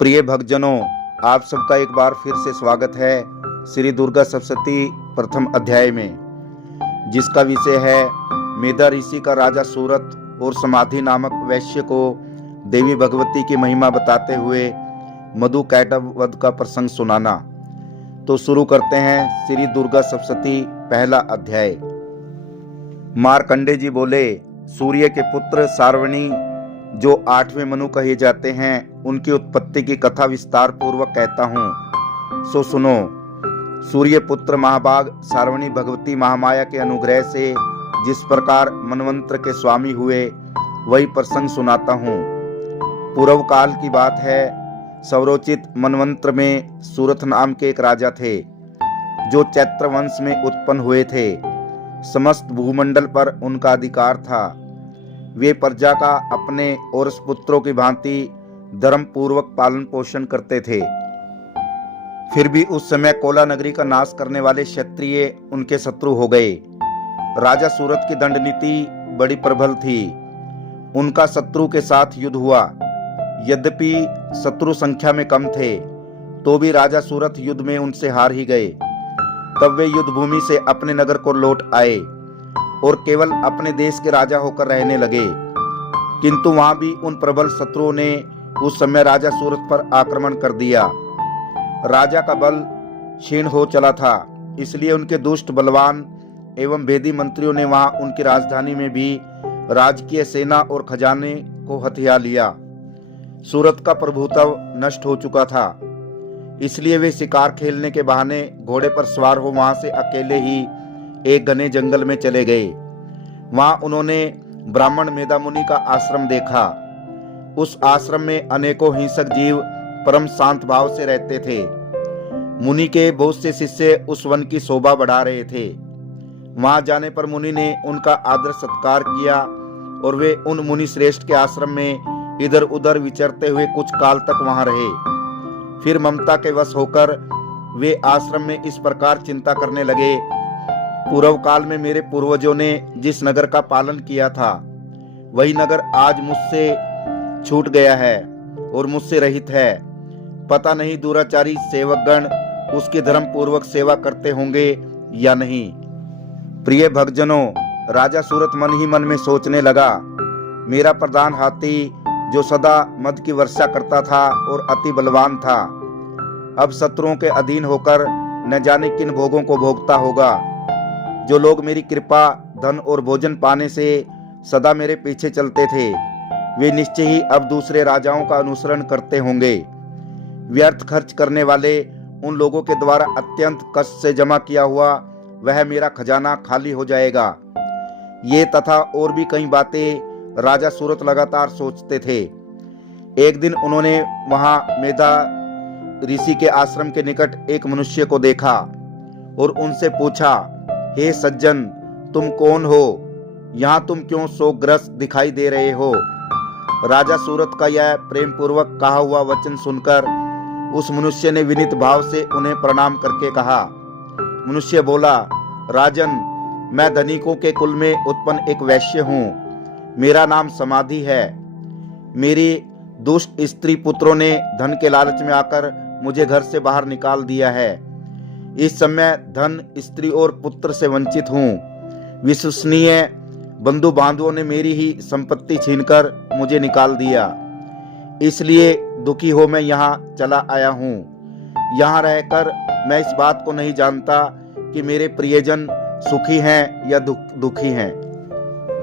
प्रिय भक्तजनों, आप सबका एक बार फिर से स्वागत है श्री दुर्गा सप्तशती प्रथम अध्याय में, जिसका विषय है मेधा ऋषि का राजा सूरत और समाधि नामक वैश्य को देवी भगवती की महिमा बताते हुए मधु कैटभ वध का प्रसंग सुनाना। तो शुरू करते हैं श्री दुर्गा सप्तशती पहला अध्याय। मार्कंडे जी बोले, सूर्य के पुत्र सार्वणी जो 8वें मनु कहे जाते हैं, उनकी उत्पत्ति की कथा विस्तार पूर्वक कहता हूँ, सो सुनो। सूर्य पुत्र महाभाग सार्वणी भगवती महामाया के अनुग्रह से जिस प्रकार मनवंत्र के स्वामी हुए, वही प्रसंग सुनाता हूँ। पूर्व काल की बात है। सौरोचित मनवंत्र में सूरत नाम के एक राजा थे, जो चैत्र वंश में उत्पन्न हुए थे। समस्त भूमंडल पर उनका अधिकार था। वे प्रजा का अपने और पुत्रों की भांति धर्म पूर्वक पालन पोषण करते थे। फिर भी उस समय कोला नगरी का नाश करने वाले क्षत्रिय उनके शत्रु हो गए। राजा सूरत की दंड नीति बड़ी प्रबल थी। उनका शत्रु के साथ युद्ध हुआ। यद्यपि शत्रु संख्या में कम थे, तो भी राजा सूरत युद्ध में उनसे हार ही गए। तब वे युद्ध भूमि से अपने नगर को लौट आए और केवल अपने देश के राजा होकर रहने लगे। किंतु वहां भी उन प्रबल शत्रुओं ने उस समय राजा सूरत पर आक्रमण कर दिया। राजा का बल क्षीण हो चला था, इसलिए उनके दुष्ट बलवान एवं भेदी मंत्रियों ने वहां उनकी राजधानी में भी राजकीय सेना और खजाने को हथिया लिया। सूरत का प्रभुत्व नष्ट हो चुका था, इसलिए वे शिकार खेलने के बहाने घोड़े पर सवार हो वहां से अकेले ही एक घने जंगल में चले गए। वहां उन्होंने ब्राह्मण मेधा मुनि का आश्रम देखा। उस आश्रम में अनेकों हिंसक जीव परम शांत भाव से रहते थे। मुनि के बहुत से शिष्य उस वन की शोभा बढ़ा रहे थे। वहां जाने पर मुनि ने उनका आदर सत्कार किया और वे उन मुनि श्रेष्ठ के आश्रम में इधर उधर विचरते हुए कुछ काल तक वहां रहे। फिर ममता के वश होकर वे आश्रम में इस प्रकार चिंता करने लगे, पूर्व काल में मेरे पूर्वजों ने जिस नगर का पालन किया था, वही नगर आज मुझसे छूट गया है और मुझसे रहित है। पता नहीं दुराचारी सेवकगण उसकी धर्म पूर्वक सेवा करते होंगे या नहीं। प्रिय भक्तजनों, राजा सूरत मन ही मन में सोचने लगा, मेरा प्रधान हाथी जो सदा मद की वर्षा करता था और अति बलवान था, अब शत्रुओं के अधीन होकर न जाने किन भोगों को भोगता होगा। जो लोग मेरी कृपा, धन और भोजन पाने से सदा मेरे पीछे चलते थे, वे निश्चय ही अब दूसरे राजाओं का अनुसरण करते होंगे। व्यर्थ खर्च करने वाले उन लोगों के द्वारा अत्यंत कष्ट से जमा किया हुआ वह मेरा खजाना खाली हो जाएगा। ये तथा और भी कई बातें राजा सूरत लगातार सोचते थे। एक दिन उन्होंने वहां मेधा ऋषि के आश्रम के निकट एक मनुष्य को देखा और उनसे पूछा, हे सज्जन, तुम कौन हो? यहाँ तुम क्यों शोकग्रस्त दिखाई दे रहे हो? राजा सूरत का यह प्रेम पूर्वक कहा हुआ वचन सुनकर उस मनुष्य ने विनीत भाव से उन्हें प्रणाम करके कहा। मनुष्य बोला, राजन, मैं धनिकों के कुल में उत्पन्न एक वैश्य हूँ। मेरा नाम समाधि है। मेरी दुष्ट स्त्री पुत्रों ने धन के लालच में आकर मुझे घर से बाहर निकाल दिया है। इस समय धन, स्त्री और पुत्र से वंचित हूँ। विश्वसनीय बंधु बांधवों ने मेरी ही संपत्ति छीनकर मुझे निकाल दिया, इसलिए दुखी हो मैं यहाँ चला आया हूँ। यहाँ रहकर मैं इस बात को नहीं जानता कि मेरे प्रियजन सुखी हैं या दुखी हैं।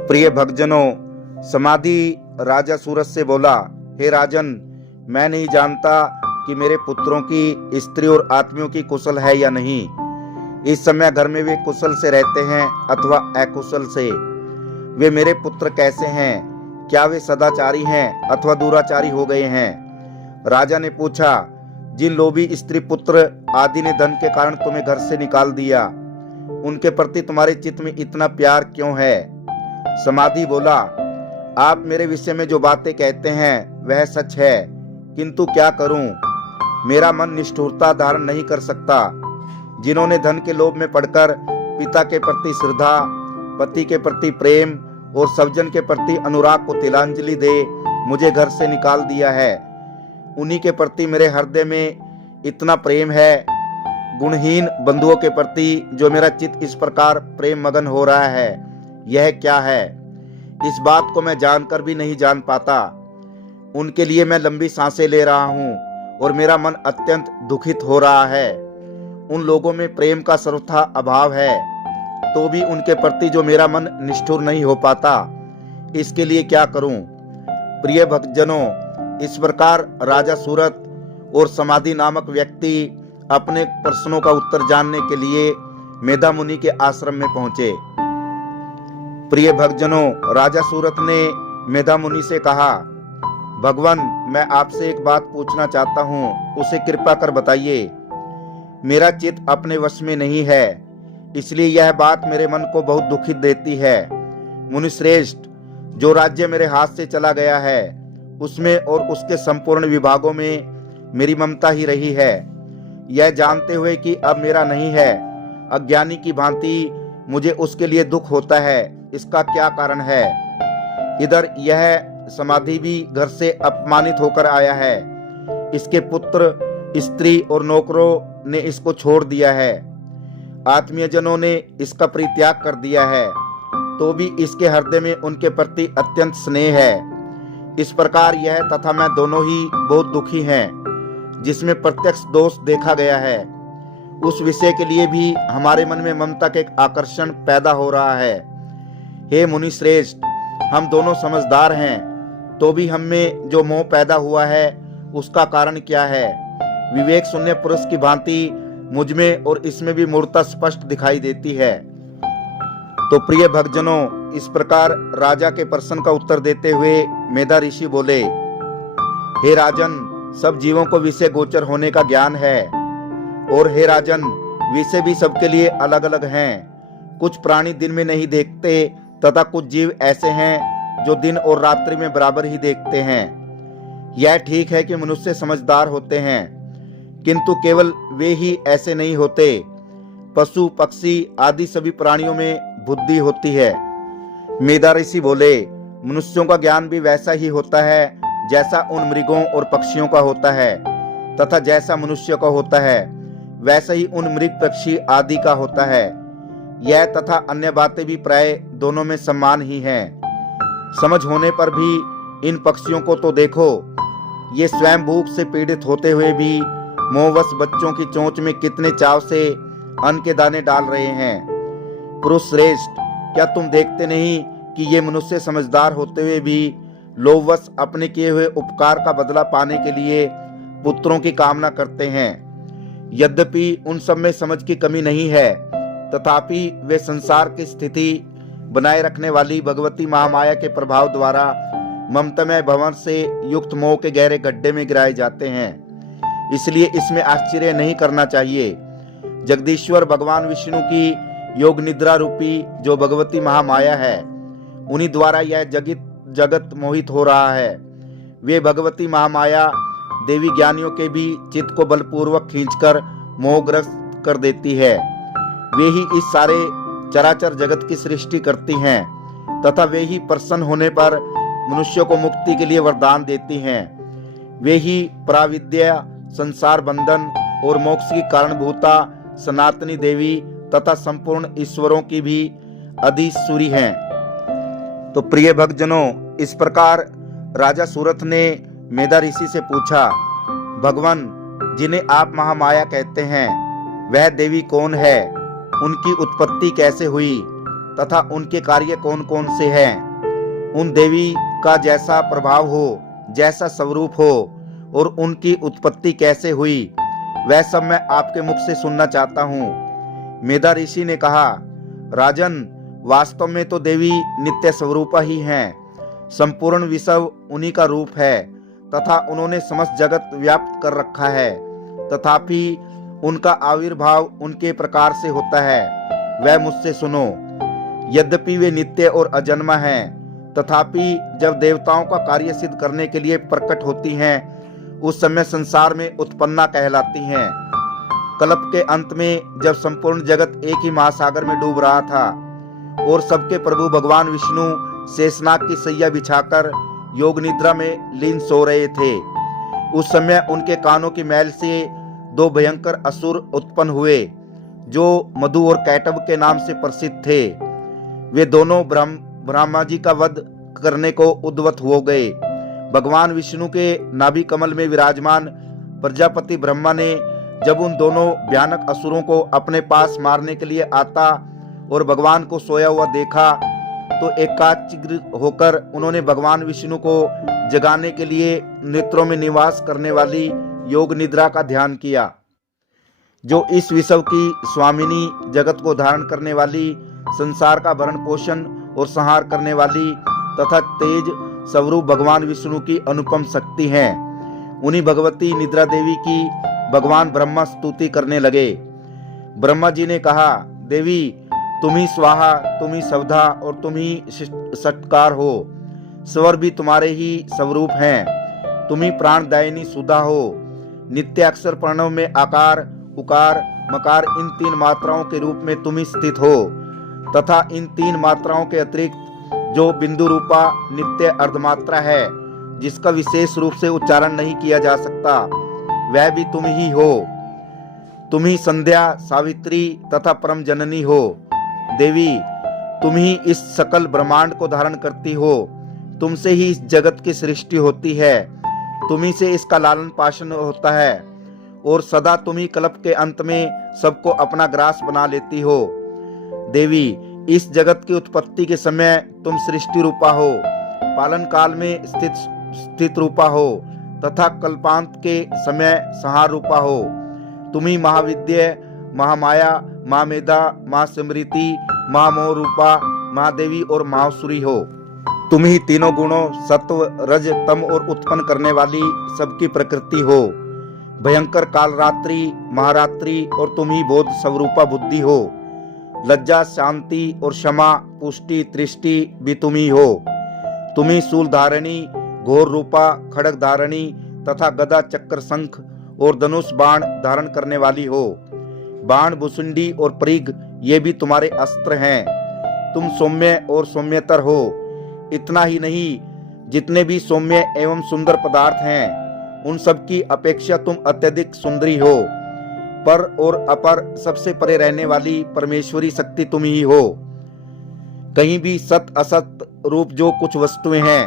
प्रिय भक्तजनों, समाधि राजा सूरत से बोला, हे राजन, मैं नहीं जानता कि मेरे पुत्रों की स्त्री और आत्मियों की कुशल है या नहीं। इस समय घर में वे कुशल से रहते हैं अथवा अकुशल से। वे मेरे पुत्र कैसे हैं? क्या वे सदाचारी हैं अथवा दुराचारी हो गए हैं? राजा ने पूछा, जिन लोभी स्त्री पुत्र आदि ने धन के कारण तुम्हें घर से निकाल दिया, उनके प्रति तुम्हारे चित्त में इतना प्यार क्यों है? समाधि बोला, आप मेरे विषय में जो बातें कहते हैं वह सच है, किंतु क्या करूं? मेरा मन निष्ठुरता धारण नहीं कर सकता। जिन्होंने धन के लोभ में पड़कर पिता के प्रति श्रद्धा, पति के प्रति प्रेम और सज्जन के प्रति अनुराग को तिलांजलि दे मुझे घर से निकाल दिया है, उन्हीं के प्रति मेरे हृदय में इतना प्रेम है। गुणहीन बंधुओं के प्रति जो मेरा चित्त इस प्रकार प्रेम मगन हो रहा है, यह क्या है? इस बात को मैं जानकर भी नहीं जान पाता। उनके लिए मैं लंबी सांसें ले रहा हूँ और मेरा मन अत्यंत दुखित हो रहा है। उन लोगों में प्रेम का सर्वथा अभाव है, तो भी उनके प्रति जो मेरा मन निष्ठुर नहीं हो पाता, इसके लिए क्या करूं? प्रिय भक्तजनों, इस प्रकार राजा सूरत और समाधि नामक व्यक्ति अपने प्रश्नों का उत्तर जानने के लिए मेधा मुनि के आश्रम में पहुंचे। प्रिय भक्तजनों, राजा सूरत ने मेधा मुनि से कहा, भगवान, मैं आपसे एक बात पूछना चाहता हूँ, उसे कृपा कर बताइए। मेरा चित्त अपने वश में नहीं है, इसलिए यह बात मेरे मन को बहुत दुखित देती है। मुनिश्रेष्ठ, जो राज्य मेरे हाथ से चला गया है, उसमें और उसके संपूर्ण विभागों में मेरी ममता ही रही है। यह जानते हुए कि अब मेरा नहीं है, अज्ञानी की भांति मुझे उसके लिए दुख होता है। इसका क्या कारण है? इधर यह समाधि भी घर से अपमानित होकर आया है। इसके पुत्र, स्त्री और नौकरों ने इसको छोड़ दिया है। आत्मीयजनों ने इसका परित्याग कर दिया है, तो भी इसके हृदय में उनके प्रति अत्यंत स्नेह है। इस प्रकार यह तथा मैं दोनों ही बहुत दुखी हैं, जिसमें प्रत्यक्ष दोष देखा गया है। उस विषय के लिए भी हमारे मन में ममता का एक आकर्षण पैदा हो रहा है। हे मुनि श्रेष्ठ, हम दोनों समझदार हैं, तो भी हम में जो मोह पैदा हुआ है, उसका कारण क्या है? विवेक शून्य पुरुष की भांति मुझ में और इसमें भी मूर्ता स्पष्ट दिखाई देती है। तो प्रिय भक्तजनों, इस प्रकार राजा के प्रश्न का उत्तर देते हुए मेधा ऋषि बोले, हे राजन, सब जीवों को विषय गोचर होने का ज्ञान है, और हे राजन, विषय भी सबके लिए अलग अलग हैं। कुछ प्राणी दिन में नहीं देखते तथा कुछ जीव ऐसे हैं जो दिन और रात्रि में बराबर ही देखते हैं। यह ठीक है कि मनुष्य समझदार होते हैं, किंतु केवल वे ही ऐसे नहीं होते। पशु, पक्षी आदि सभी प्राणियों में बुद्धि होती है। मेधा ऋषि बोले, मनुष्यों का ज्ञान भी वैसा ही होता है जैसा उन मृगों और पक्षियों का होता है, तथा जैसा मनुष्य का होता है वैसा ही उन मृग, पक्षी आदि का होता है। यह तथा अन्य बातें भी प्राय दोनों में समान ही हैं। समझ होने पर भी इन पक्षियों को तो देखो, ये स्वयं भूख से पीड़ित होते हुए भी मोहवश बच्चों की चोंच में कितने चाव से अन्न के दाने डाल रहे हैं। पुरुष श्रेष्ठ, क्या तुम देखते नहीं कि ये मनुष्य समझदार होते हुए भी लोभवश अपने किए हुए उपकार का बदला पाने के लिए पुत्रों की कामना करते हैं? यद्यपि उन सब में समझ की कमी नहीं है, तथापि वे संसार की स्थिति बनाए रखने वाली भगवती महामाया के प्रभाव द्वारा ममतामय भवन से युक्त मोह के गहरे गड्ढे में गिराए जाते हैं। इसलिए इसमें आश्चर्य नहीं करना चाहिए। जगदीश्वर भगवान विष्णु की योग निद्रा रूपी जो भगवती महामाया है, उन्हीं द्वारा यह जगत मोहित हो रहा है। वे भगवती महामाया देवी ज्ञानियों के भी चित्त को बलपूर्वक खींचकर मोहग्रस्त कर देती है। वे ही इस सारे चराचर जगत की सृष्टि करती हैं, तथा वे ही प्रसन्न होने पर मनुष्यों को मुक्ति के लिए वरदान देती हैं। वे ही पराविद्या, संसार बंधन और मोक्ष की कारणभूता सनातनी देवी तथा संपूर्ण ईश्वरों की भी अधीश्वरी हैं। तो प्रिय भक्तजनों, इस प्रकार राजा सूरत ने मेधा ऋषि से पूछा, भगवान, जिन्हें आप महामाया कहते हैं, वह देवी कौन है? उनकी उत्पत्ति कैसे हुई तथा उनके कार्य कौन कौन से हैं? उन देवी का जैसा प्रभाव हो, जैसा स्वरूप हो और उनकी उत्पत्ति कैसे हुई, वह सब मैं आपके मुख से सुनना चाहता हूँ। मेधा ऋषि ने कहा, राजन, वास्तव में तो देवी नित्य स्वरूपा ही हैं। संपूर्ण विश्व उन्हीं का रूप है तथा उन्होंने समस्त जगत व्याप्त कर रखा है। तथापि उनका आविर्भाव उनके प्रकार से होता है, वह मुझसे सुनो। यद्यपि वे नित्य और अजन्मा हैं, तथापि जब देवताओं का कार्य सिद्ध करने के लिए प्रकट होती हैं, उस समय संसार में उत्पन्ना कहलाती हैं। कल्प के अंत में जब संपूर्ण जगत एक ही महासागर में डूब रहा था और सबके प्रभु भगवान विष्णु शेषनाग की सैया बिछाकर योग निद्रा में लीन सो रहे थे, उस समय उनके कानों की मैल से दो भयंकर असुर उत्पन्न हुए जो मधु और कैटभ के नाम से प्रसिद्ध थे। वे दोनों ब्रह्मा जी का वध करने को उद्यत हो गए। भगवान विष्णु के नाभि कमल में विराजमान प्रजापति ब्रह्मा ने जब उन दोनों भयानक असुरों को अपने पास मारने के लिए आता और भगवान को सोया हुआ देखा तो एकाग्र होकर उन्होंने भगवान विष्णु को जगाने के लिए नेत्रों में निवास करने वाली योग निद्रा का ध्यान किया, जो इस विश्व की स्वामिनी, जगत को धारण करने वाली, संसार का भरण पोषण और संहार करने वाली तथा तेज स्वरूप भगवान विष्णु की अनुपम शक्ति हैं। उन्हीं भगवती निद्रा देवी की भगवान ब्रह्मा स्तुति करने लगे। ब्रह्मा जी ने कहा, देवी तुम ही स्वाहा, तुम ही सवधा और तुम ही सत्कार हो। स्वर भी तुम्हारे ही स्वरूप हैं। तुम ही प्राणदायिनी सुधा हो। नित्य अक्षर प्रणव में आकार, उकार, मकार इन तीन मात्राओं के रूप में तुम ही स्थित हो तथा इन तीन मात्राओं के अतिरिक्त जो बिंदु रूपा नित्य अर्धमात्रा है जिसका विशेष रूप से उच्चारण नहीं किया जा सकता, वह भी तुम ही हो। तुम ही संध्या, सावित्री तथा परम जननी हो। देवी तुम ही इस सकल ब्रह्मांड को धारण करती हो। तुमसे ही इस जगत की सृष्टि होती है। तुम ही से इसका लालन पालन होता है और सदा तुम ही कल्प के अंत में सबको अपना ग्रास बना लेती हो। देवी इस जगत की उत्पत्ति के समय तुम सृष्टि रूपा हो, पालन काल में स्थित रूपा हो तथा कल्पांत के समय संहार रूपा हो। तुम ही महाविद्या, महामाया, महामेधा, महास्मृति, महामोह रूपा, महादेवी और महासुरी हो। तुम ही तीनों गुणों सत्व, रज, तम और उत्पन्न करने वाली सबकी प्रकृति हो। भयंकर कालरात्रि, महारात्रि और तुम ही बोध स्वरूपा बुद्धि हो। लज्जा, शांति और क्षमा, पुष्टि, तृष्टि भी तुम ही हो। तुम ही शूल धारणी, घोर रूपा, खड्ग धारणी तथा गदा, चक्र, शंख और धनुष बाण धारण करने वाली हो। बाण, भुसुंडी और परिघ ये भी तुम्हारे अस्त्र हैं। तुम सौम्य और सौम्यतर हो। इतना ही नहीं, जितने भी सौम्य एवं सुंदर पदार्थ हैं उन सब की अपेक्षा तुम अत्यधिक सुंदरी हो। पर और अपर सबसे परे रहने वाली परमेश्वरी शक्ति तुम ही हो। कहीं भी सत असत रूप जो कुछ वस्तुएं हैं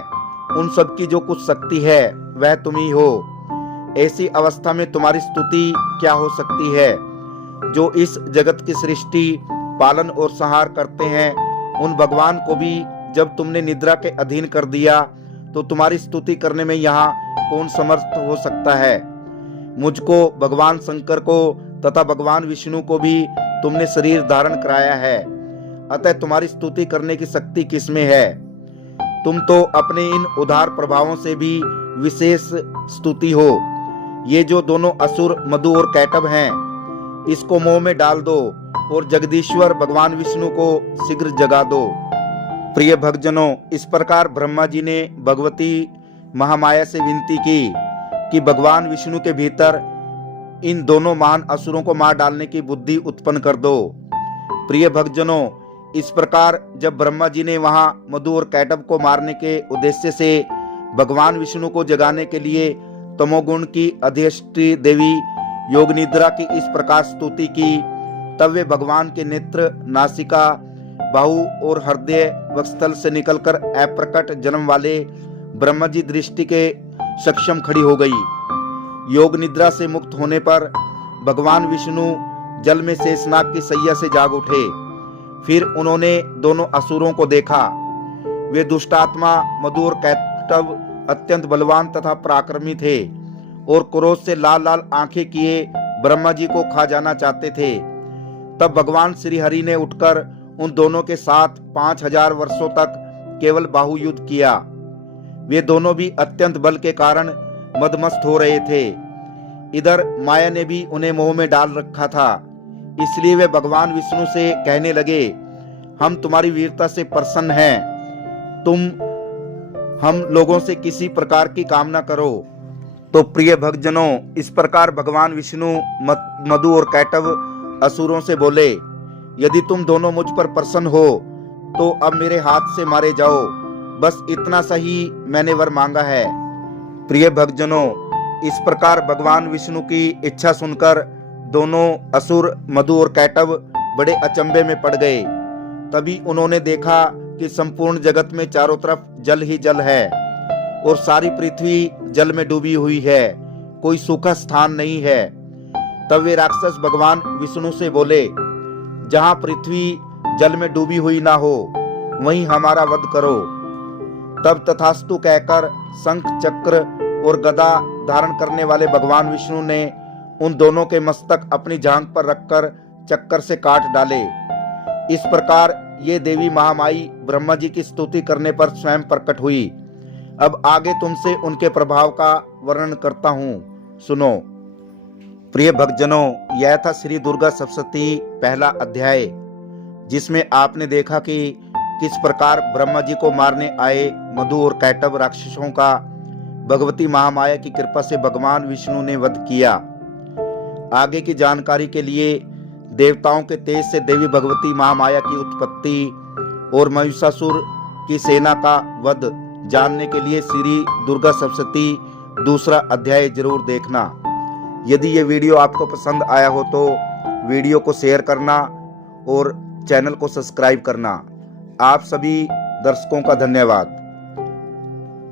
उन सब की जो कुछ शक्ति है वह तुम ही हो। ऐसी अवस्था में तुम्हारी स्तुति क्या हो सकती है। जो इस जगत की सृष्टि, पालन और संहार करते हैं उन भगवान को भी जब तुमने निद्रा के अधीन कर दिया तो तुम्हारी स्तुति करने में यहाँ कौन समर्थ हो सकता है। मुझको, भगवान शंकर को तथा भगवान विष्णु को भी तुमने शरीर धारण कराया है, अतः तुम्हारी स्तुति करने की शक्ति किसमें है। तुम तो अपने इन उदार प्रभावों से भी विशेष स्तुति हो। ये जो दोनों असुर मधु और कैटभ हैं इसको मोह में डाल दो और जगदीश्वर भगवान विष्णु को शीघ्र जगा दो। प्रिय भक्तजनों, इस प्रकार ब्रह्मा जी ने भगवती महामाया से विनती की कि भगवान विष्णु के भीतर इन दोनों महान असुरों को मार डालने की बुद्धि उत्पन्न कर दो। प्रिय भक्तजनों, इस प्रकार जब ब्रह्मा जी ने वहां मधु और कैटभ को मारने के उद्देश्य से भगवान विष्णु को जगाने के लिए तमोगुण की अधिष्ठी देवी योग निद्रा की इस प्रकार स्तुति की, तब वे भगवान के नेत्र, नासिका, बाहु और हृदय वक्षस्थल से निकलकर अप्रकट जन्म वाले ब्रह्मा जी दृष्टि के सक्षम खड़ी हो गई। योग निद्रा से मुक्त होने पर भगवान विष्णु जल में शेषनाग की सैया से जाग उठे। फिर उन्होंने दोनों असुरों को देखा। वे दुष्टात्मा मधु और कैटभ अत्यंत बलवान तथा पराक्रमी थे और क्रोध से लाल लाल आंखें किए ब्रह्मा जी को खा जाना चाहते थे। तब भगवान श्री हरि ने उठकर उन दोनों के साथ 5000 वर्षों तक केवल बाहु युद्ध किया। वे दोनों भी अत्यंत बल के कारण मदमस्त हो रहे थे। इधर माया ने भी उन्हें मोह में डाल रखा था, इसलिए वे भगवान विष्णु से कहने लगे, हम तुम्हारी वीरता से प्रसन्न हैं, तुम हम लोगों से किसी प्रकार की कामना करो। तो प्रिय भक्तजनों, इस प्रकार भगवान विष्णु मधु और कैटभ असुरों से बोले, यदि तुम दोनों मुझ पर प्रसन्न हो तो अब मेरे हाथ से मारे जाओ, बस इतना सा ही मैंने वर मांगा है। प्रिय भक्तजनों, इस प्रकार भगवान विष्णु की इच्छा सुनकर दोनों असुर मधु और कैटव बड़े अचंभे में पड़ गए। तभी उन्होंने देखा कि संपूर्ण जगत में चारों तरफ जल ही जल है और सारी पृथ्वी जल में डूबी हुई है, कोई सूखा स्थान नहीं है। तब वे राक्षस भगवान विष्णु से बोले, जहां पृथ्वी जल में डूबी हुई ना हो वहीं हमारा वध करो। तब तथास्तु कहकर शंख चक्र और गदा धारण करने वाले भगवान विष्णु ने उन दोनों के मस्तक अपनी जांघ पर रखकर चक्कर से काट डाले। इस प्रकार ये देवी महामाई ब्रह्मा जी की स्तुति करने पर स्वयं प्रकट हुई। अब आगे तुमसे उनके प्रभाव का वर्णन करता हूँ, सुनो। प्रिय भक्तजनों, यह था श्री दुर्गा सप्तशती पहला अध्याय, जिसमें आपने देखा कि किस प्रकार ब्रह्मा जी को मारने आए मधु और कैटव राक्षसों का भगवती महामाया की कृपा से भगवान विष्णु ने वध किया। आगे की जानकारी के लिए देवताओं के तेज से देवी भगवती महामाया की उत्पत्ति और महिषासुर की सेना का वध जानने के लिए श्री दुर्गा सप्तशती दूसरा अध्याय जरूर देखना। यदि ये वीडियो आपको पसंद आया हो तो वीडियो को शेयर करना और चैनल को सब्सक्राइब करना। आप सभी दर्शकों का धन्यवाद।